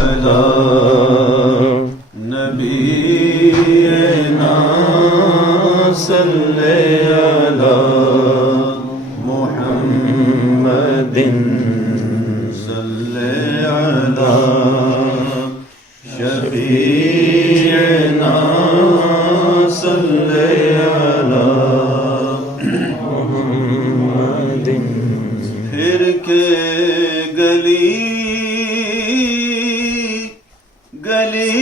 علی نبینا صلی علی محمد صلی علی شفیعنا صلی علی محمد پھر کے گلی گلی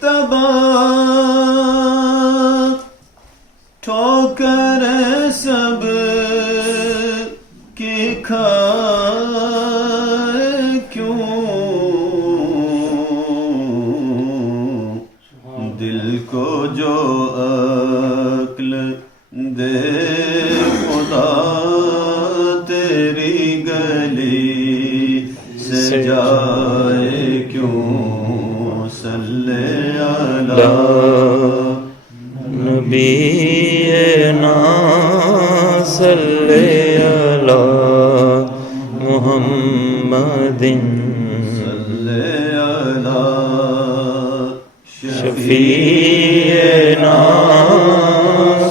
تباہ ٹھوکر سب کی کھائے کیوں دل کو جو عقل دے خدا تیری گلی سے جائے کیوں صلی علی نبینا صلی علی محمد صلی علی شفیعنا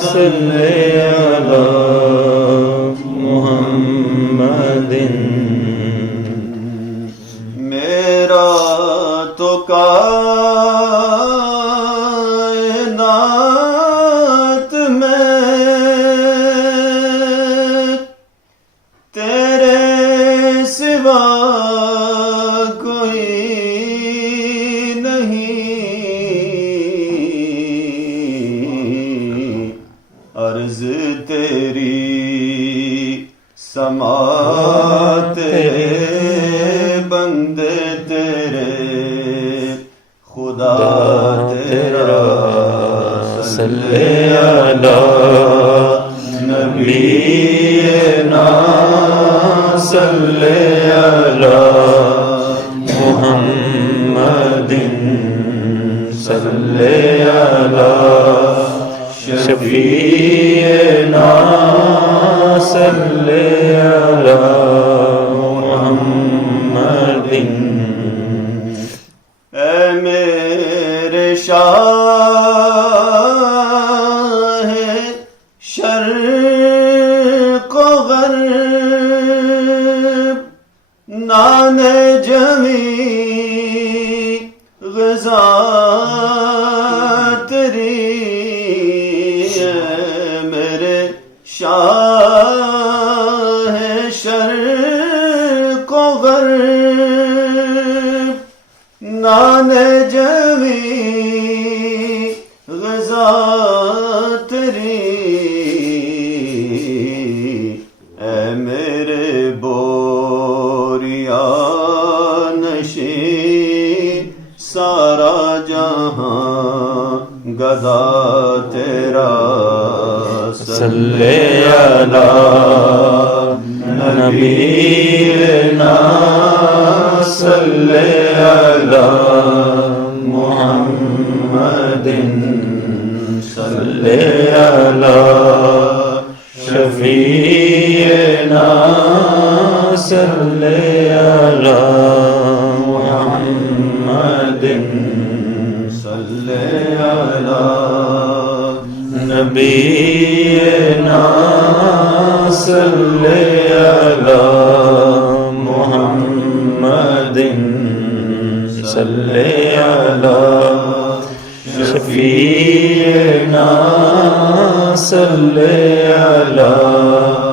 صلی علی محمد میرا تو کائنات میں تیرے سوا کوئی نہیں عرض تیری سماعت بندے تیرے خدا تیرا صلی علی نبینا صلی علی محمد صلی علی شفیعنا صلی علی محمد اے میرے شاہ شرق و غرب نان جمی غذا تیری اے میرے شاہ شرق و غرب نان جمی غذا تیری اے میرے بوریا نشین سارا جہاں گدا تیرا صلی علی نبینا صلی علی محمد صلی علی شفیعنا صلی علی محمد صلی علی نبینا صلی علی محمد صلی علی شفیعنا صلی علی